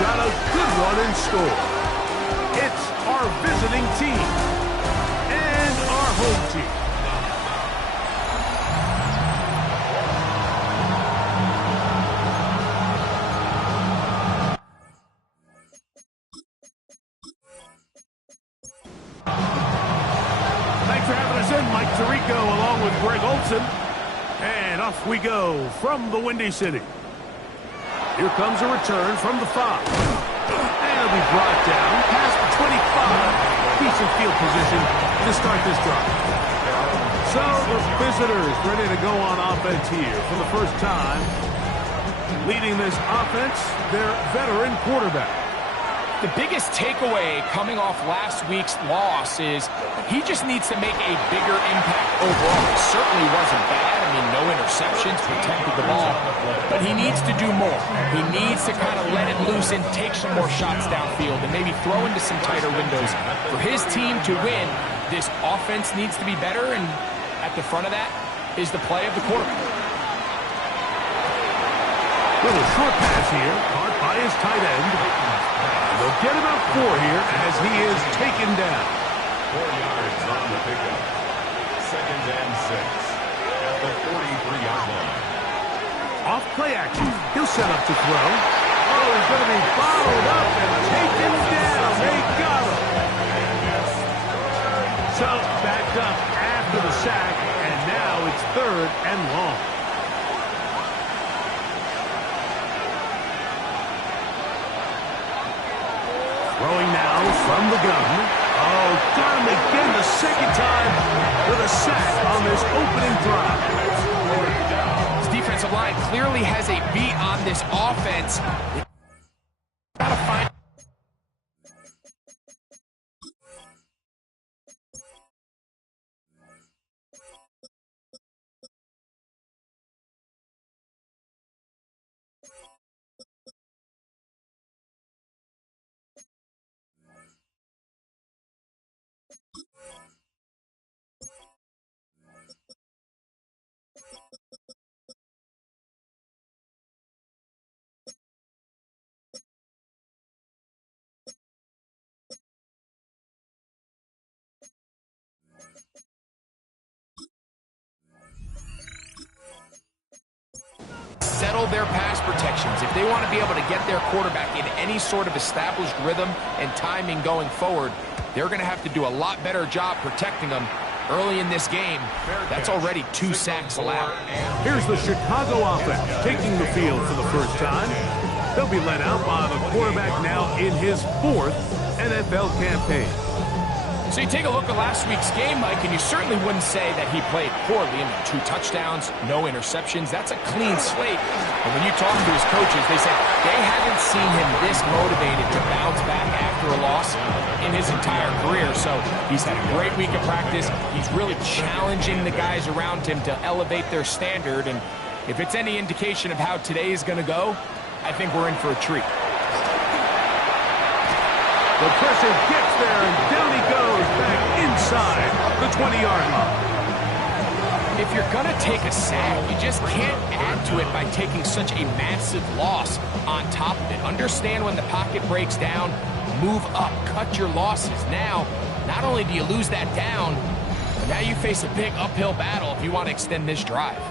got a good one in store. It's our visiting team and our home team. Thanks for having us in, Mike Tirico, along with Greg Olson. And off we go from the Windy City. Here comes a return from the 5. And it'll be brought down past the 25. Decent field position to start this drive. So the visitors ready to go on offense here for the first time. Leading this offense, their veteran quarterback. The biggest takeaway coming off last week's loss is he just needs to make a bigger impact overall. It certainly wasn't bad. I mean, no interceptions, protected the ball. But he needs to do more. He needs to kind of let it loose and take some more shots downfield and maybe throw into some tighter windows. For his team to win, this offense needs to be better, and at the front of that is the play of the quarterback. Little short pass here, caught by his tight end. They'll get about 4 here as he is taken down. 4 yards on the pickup. 2nd and 6 at the 43-yard line. Off play action. He'll set up to throw. Oh, he's going to be followed up and taken down. They got him. So backed up after the sack, and now it's 3rd and long. Throwing now from the gun. Oh, got him again the second time with a sack on this opening drive. This defensive line clearly has a beat on this offense. Gotta find. Settle their pass protections. If they want to be able to get their quarterback in any sort of established rhythm and timing going forward, they're going to have to do a lot better job protecting them early in this game. That's already 2 sacks allowed. Here's the Chicago offense taking the field for the first time. They'll be led out by the quarterback now in his 4th NFL campaign. So you take a look at last week's game, Mike, and you certainly wouldn't say that he played poorly. I mean, 2 touchdowns, no interceptions. That's a clean slate. And when you talk to his coaches, they said they haven't seen him this motivated to bounce back after a loss in his entire career. So he's had a great week of practice. He's really challenging the guys around him to elevate their standard. And if it's any indication of how today is going to go, I think we're in for a treat. The pressure gets there, and down he goes back inside the 20-yard line. If you're going to take a sack, you just can't add to it by taking such a massive loss on top of it. Understand when the pocket breaks down, move up, cut your losses. Now, not only do you lose that down, but now you face a big uphill battle if you want to extend this drive.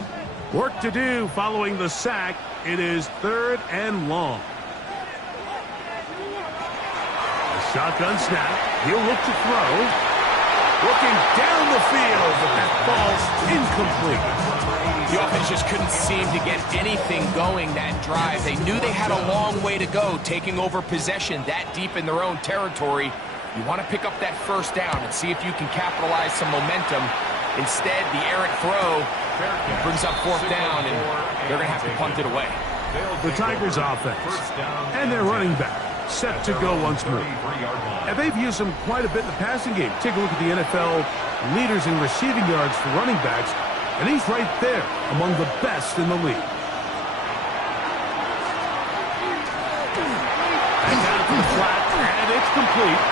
Work to do following the sack. It is 3rd and long. Shotgun snap. He'll look to throw. Looking down the field, but that ball's incomplete. The offense just couldn't seem to get anything going that drive. They knew they had a long way to go, taking over possession that deep in their own territory. You want to pick up that first down and see if you can capitalize some momentum. Instead, the errant throw brings up 4th down, and they're going to have to punt it away. The Tigers offense and their running back set to go once more. And they've used him quite a bit in the passing game. Take a look at the NFL leaders in receiving yards for running backs, and he's right there among the best in the league. And down to the flat, and it's complete.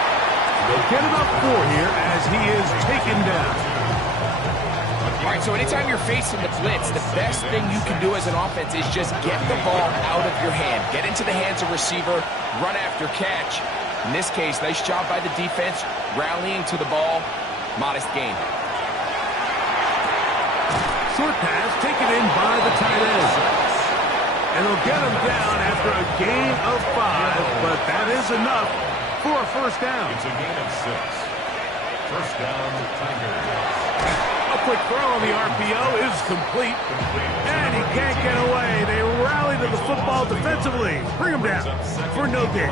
They'll get about 4 here as he is taken down. All right, so anytime you're facing the blitz, the best thing you can do as an offense is just get the ball out of your hand. Get into the hands of receiver, run after catch. In this case, nice job by the defense, rallying to the ball. Modest gain. Short pass taken in by the tight end. And they'll get him down after a gain of 5, but that is enough for a first down. It's a gain of 6. First down, Tigers. A quick throw on the RPO is complete. And he can't get away. They rally to the football defensively. Bring him down for no gain.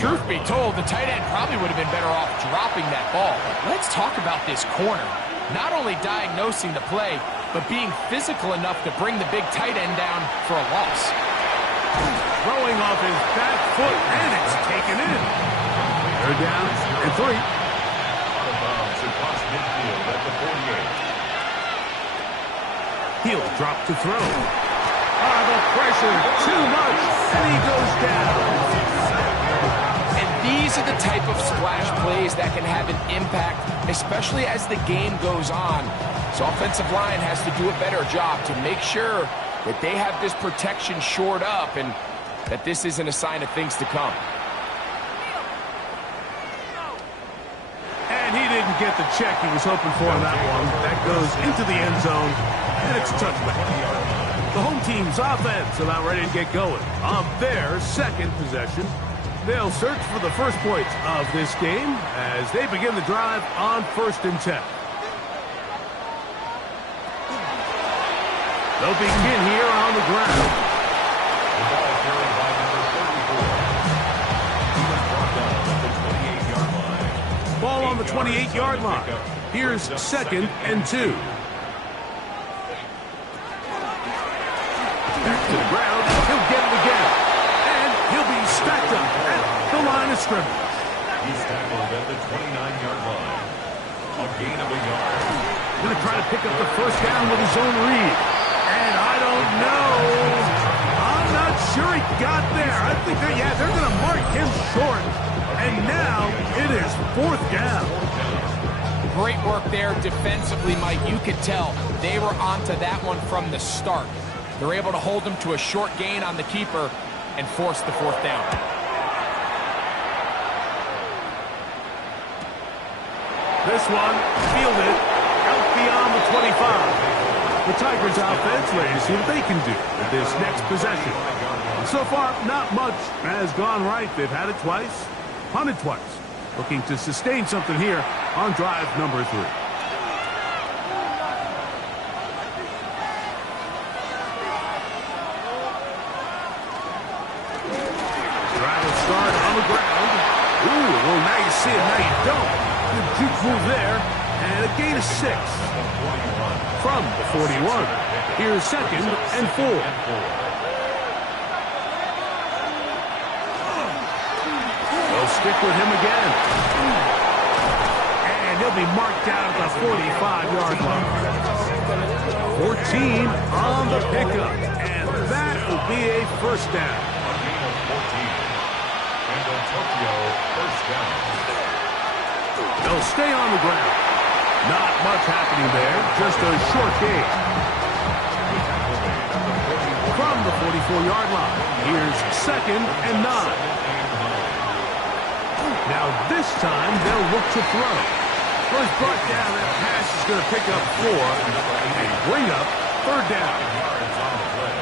Truth be told, the tight end probably would have been better off dropping that ball. Let's talk about this corner. Not only diagnosing the play, but being physical enough to bring the big tight end down for a loss. Throwing off his back foot, and it's taken in. They're down and 3. Out of bounds across midfield at the 48. He'll drop to throw. The pressure, too much, and he goes down. And these are the type of splash plays that can have an impact, especially as the game goes on. So offensive line has to do a better job to make sure that they have this protection shored up and that this isn't a sign of things to come. And he didn't get the check he was hoping for on that one. That goes into the end zone, and it's a touchback. The home team's offense about ready to get going on their second possession. They'll search for the first points of this game as they begin the drive on 1st and 10. They'll begin here on the ground. The ball carried by number 34. He was brought down at the 28-yard line. Ball on the 28-yard line. Here's 2nd and 2. Back to the ground. He'll get it again. And he'll be stacked up at the line of scrimmage. He's tackled at the 29-yard line. A gain of a yard. Going to try to pick up the first down with his own read. And I don't know. I'm not sure he got there. I think they're going to mark him short. And now it is 4th down. Great work there defensively, Mike. You could tell they were onto that one from the start. They're able to hold him to a short gain on the keeper and force the 4th down. This one fielded out beyond the 25. The Tigers offense ready to see what they can do with this next possession. So far, not much has gone right. They've had it twice, punted twice. Looking to sustain something here on drive number 3. Start on the ground. Ooh, well, now you see it, now you don't. Good juke move there, and a gain of 6. From the 41. Here's 2nd and 4. They'll stick with him again. And he'll be marked down at the 45-yard line. 14 on the pickup, and that will be a first down. Tokyo, first down. They'll stay on the ground. Not much happening there, just a short gain. From the 44-yard line, here's 2nd and 9. Now this time they'll look to throw. Well, he's brought down. That pass is going to pick up 4 and bring up 3rd down. Yards on the play.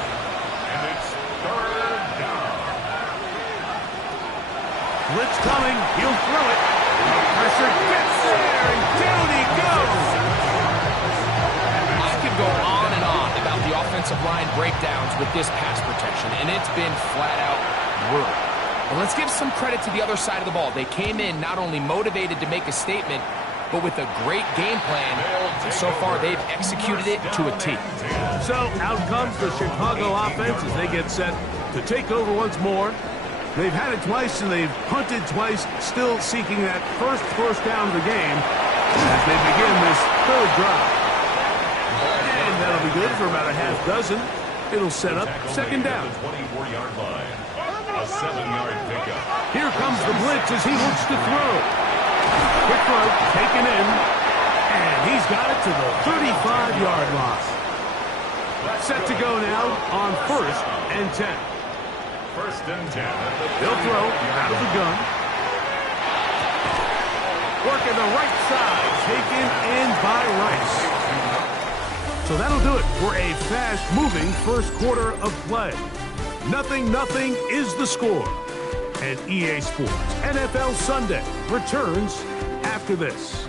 And it's 3rd down. Blitz coming. He'll throw it. The pressure gets there, and down he goes. I could go on and on about the offensive line breakdowns with this pass protection, and it's been flat-out brutal. But let's give some credit to the other side of the ball. They came in not only motivated to make a statement, but with a great game plan. And so far, they've executed it to a T. So out comes the Chicago offense as they get set to take over once more. They've had it twice, and they've punted twice, still seeking that first down of the game as they begin this 3rd drive. And that'll be good for about a half dozen. It'll set up 2nd down. 24-yard line. A 7-yard pickup. Here comes the blitz as he looks to throw. Quick throw, taken in. And he's got it to the 35-yard line. Set to go now on 1st and 10. 1st and 10. They'll throw out of the gun. Working the right side, taken in by Rice. So that'll do it for a fast-moving first quarter of play. 0-0 is the score. And EA Sports NFL Sunday returns after this.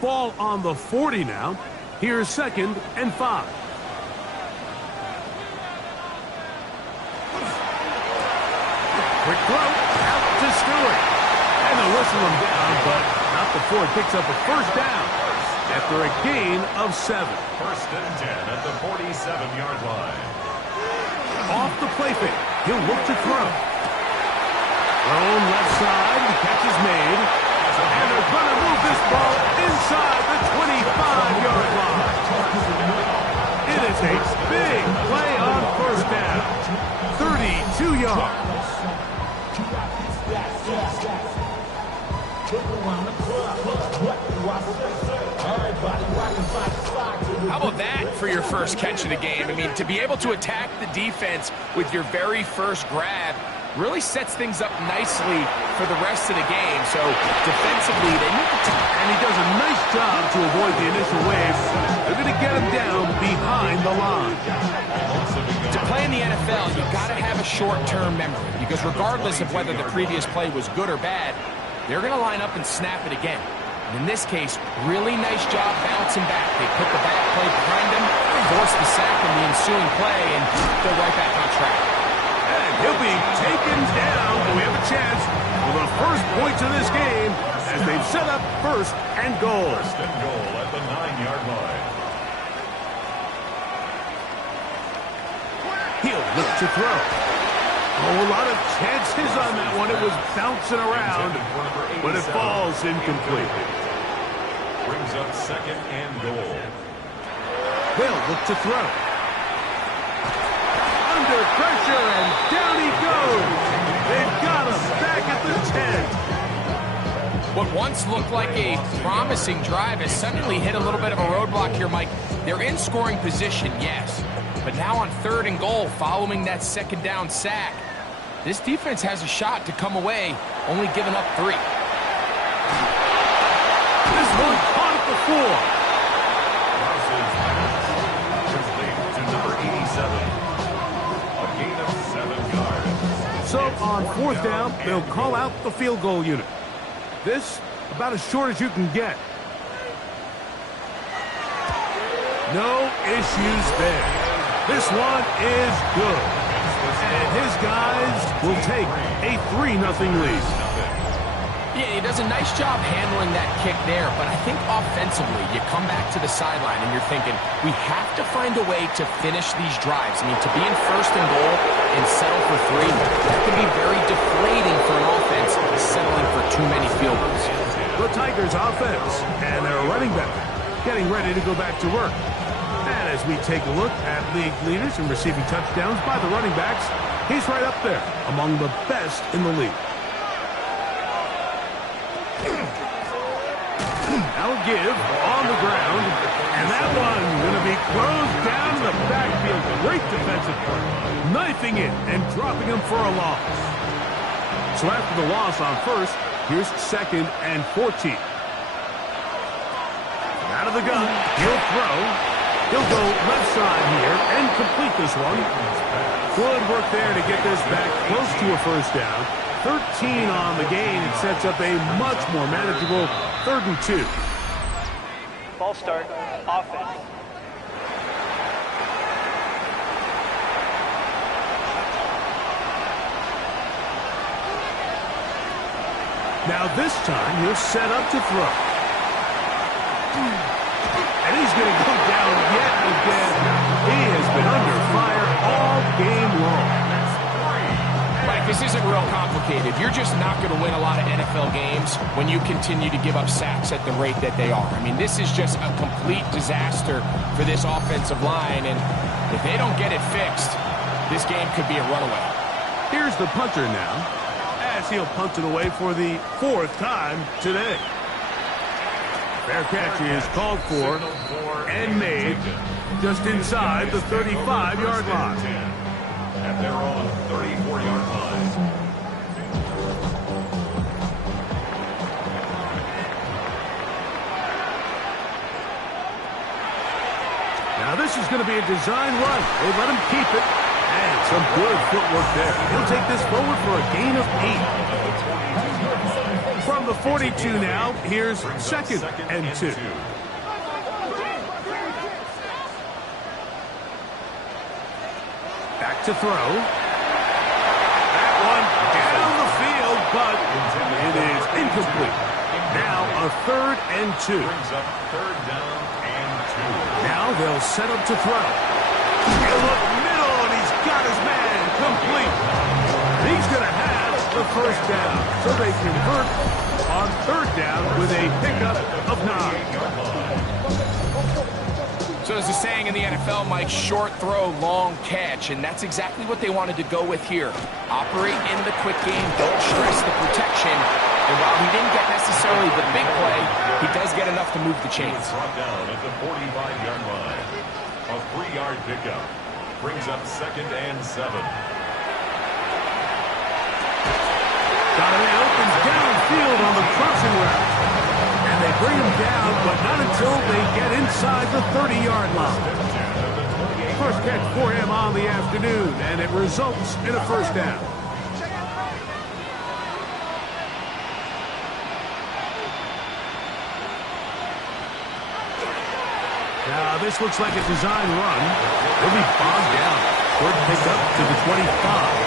Ball on the 40 now. Here's 2nd and 5. Quick throw out to Stewart. And they'll whistle him down, but not before it picks up a first down after a gain of 7. 1st and 10 at the 47-yard line. Off the play fake. He'll look to throw. Thrown left side. The catch is made. And they're going to move this ball inside the 25-yard line. It is a big play on first down. 32 yards. How about that for your first catch of the game? I mean, to be able to attack the defense with your very first grab really sets things up nicely for the rest of the game. So defensively, they need to... And he does a nice job to avoid the initial wave. They're going to get him down behind the line. To play in the NFL, you've got to have a short-term memory, because regardless of whether the previous play was good or bad, they're going to line up and snap it again. And in this case, really nice job bouncing back. They put the bad play behind them, forced the sack in the ensuing play, and they're right back on track. And he'll be taken down. We have a chance for the first points of this game as they've set up 1st and goal. 1st and goal at the 9-yard line. He'll look to throw. Oh, a lot of chances on that one. It was bouncing around, but it falls incomplete. Brings up 2nd and goal. They'll look to throw. Under pressure, and down he goes. They've got him back at the 10. What once looked like a promising drive has suddenly hit a little bit of a roadblock here, Mike. They're in scoring position, yes. But now on 3rd and goal, following that 2nd down sack, this defense has a shot to come away, only giving up 3. This one caught at the 4. Complete to number 87. A gain of 7 yards. So on 4th down, they'll call out the field goal unit. This, about as short as you can get. No issues there. This one is good. And his guys will take a 3-0 lead. Yeah, he does a nice job handling that kick there, but I think offensively, you come back to the sideline and you're thinking, we have to find a way to finish these drives. I mean, to be in 1st and goal and settle for 3, that can be very deflating for an offense settling for too many field goals. The Tigers offense and their running back getting ready to go back to work. And as we take a look at league leaders in receiving touchdowns by the running backs, he's right up there among the best in the league. That'll give on the ground, and that one going to be closed down in the backfield. Great defensive play, knifing it and dropping him for a loss. So after the loss on 1st, here's 2nd and 14. Out of the gun, he'll throw. He'll go left side here and complete this one. Good work there to get this back close to a first down. 13 on the gain. It sets up a much more manageable 3rd and 2. False start, offense. Now this time he'll set up to throw. And he's going to go down yet again. He has been under fire all game long. Mike, This isn't real complicated. You're just not going to win a lot of NFL games when you continue to give up sacks at the rate that they are. I mean, this is just a complete disaster for this offensive line, and if they don't get it fixed, this game could be a runaway. Here's the punter now, as he'll punt it away for the 4th time today. Fair catch is called for and made just inside the 35-yard line. At their own 34-yard line. Now this is going to be a design run. They let him keep it. And some good footwork there. He'll take this forward for a gain of 8. From the 42 now, here's 2nd and 2. Back to throw. That one down the field, but it is incomplete. Now a 3rd and 2. Brings up 3rd down and 2. Now they'll set up to throw. He'll look middle, and he's got his man complete. He's going to have the 1st down, so they convert on 3rd down with a pickup of 9. So there's a saying in the NFL, Mike, short throw, long catch, and that's exactly what they wanted to go with here. Operate in the quick game, don't stress the protection, and while he didn't get necessarily the big play, he does get enough to move the chains. Brought down at the 45-yard line. A 3-yard pickup brings up 2nd and 7. Got it open downfield on the crossing route. And they bring him down, but not until they get inside the 30-yard line. First catch for him on the afternoon, and it results in a 1st down. Now, this looks like a design run. He'll be bogged down. Short pickup to the 25.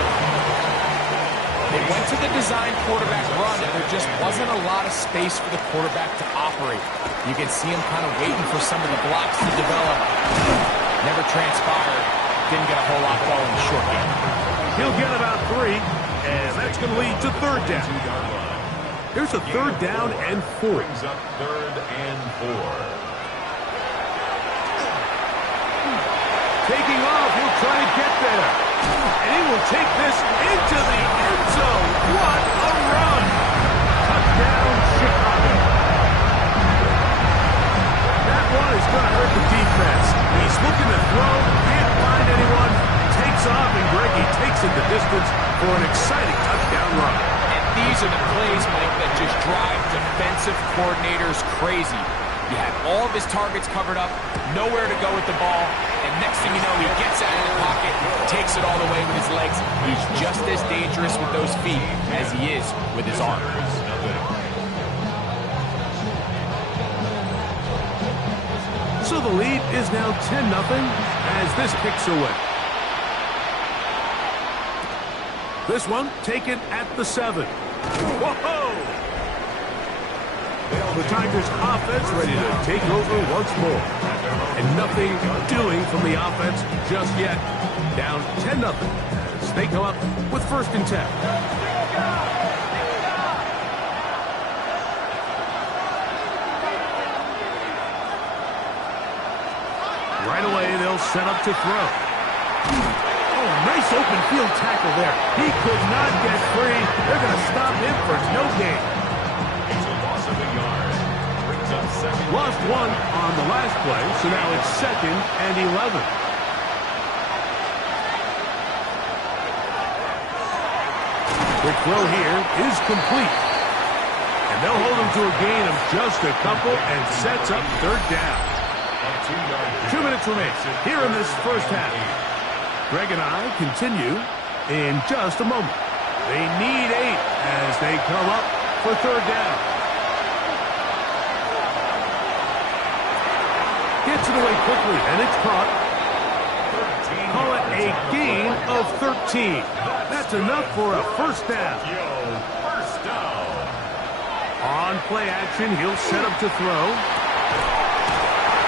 They went to the design quarterback run, and there just wasn't a lot of space for the quarterback to operate. You can see him kind of waiting for some of the blocks to develop. Never transpired. Didn't get a whole lot going in the short game. He'll get about 3, and that's going to lead to 3rd down. Here's a 3rd down and 4. Brings up 3rd and 4. Taking off, he'll try to get there. And he will take this into the end zone. What a run! Touchdown, Chicago. That one is going to hurt the defense. He's looking to throw, can't find anyone, takes off, and Greggy takes it the distance for an exciting touchdown run. And these are the plays, Mike, that just drive defensive coordinators crazy. He had all of his targets covered up, nowhere to go with the ball, and next thing you know, he gets out of the pocket, takes it all the way with his legs. He's just as dangerous with those feet as he is with his arm. So the lead is now 10-0 as this kicks away. This one taken at the 7. Whoa! The Tigers offense ready to take over once more. And nothing doing from the offense just yet. Down 10-0 as they come up with 1st and 10. Right away, they'll set up to throw. Oh, nice open field tackle there. He could not get free. They're going to stop him for no gain. Lost 1 on the last play, so now it's 2nd and 11. Quick throw here is complete. And they'll hold him to a gain of just a couple and sets up 3rd down. 2 minutes remain here in this 1st half. Greg and I continue in just a moment. They need 8 as they come up for 3rd down. Gets it away quickly, and it's caught. Call it a gain of 13. That's enough for a 1st down. On play action, he'll set up to throw.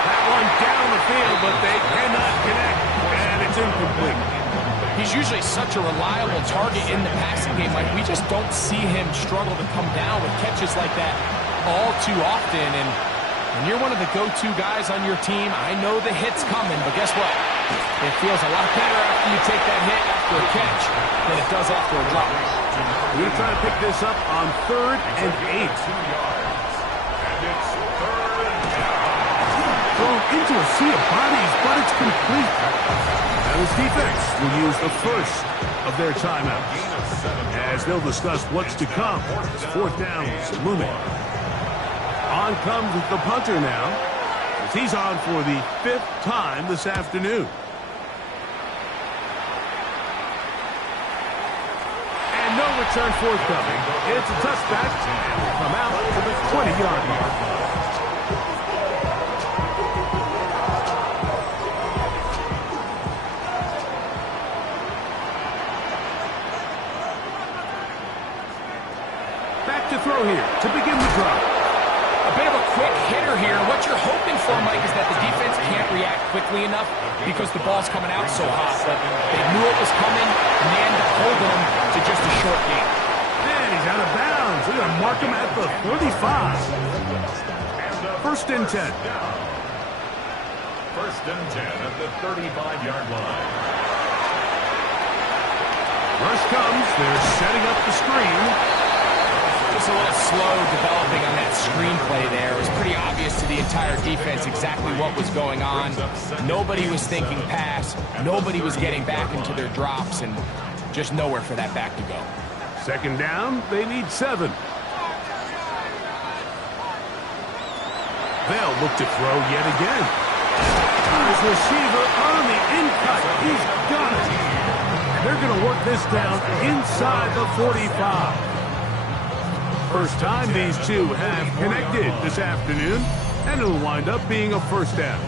That one down the field, but they cannot connect, and it's incomplete. He's usually such a reliable target in the passing game. Like, we just don't see him struggle to come down with catches like that all too often. And when you're one of the go-to guys on your team, I know the hit's coming, but guess what? It feels a lot better after you take that hit after a catch than it does after a drop. We're going to try to pick this up on 3rd and 8. And it's 3rd and down. Thrown into a sea of bodies, but it's complete. Now this defense will use the first of their timeouts, as they'll discuss what's to come. It's 4th down, looming. On comes the punter now, as he's on for the 5th time this afternoon. And no return forthcoming. It's a touchback, and will come out to the 20-yard line. Back to throw here to begin the drive. A bit of a quick hitter here. What you're hoping for, Mike, is that the defense can't react quickly enough because the ball's coming out so hot. But they knew it was coming, and they ended up holding him to just a short gain. And he's out of bounds. They're going to mark him at the 35. 1st and 10. 1st and 10 at the 35-yard line. Rush comes. They're setting up the screen. Just a little slow developing on that screenplay there. It was pretty obvious to the entire defense exactly what was going on. Nobody was thinking pass. Nobody was getting back into their drops, and just nowhere for that back to go. 2nd down, they need 7. They'll look to throw yet again. His receiver on the in-cut. He's got it. And they're going to work this down inside the 45. First time these two have connected this afternoon, and it'll wind up being a 1st down.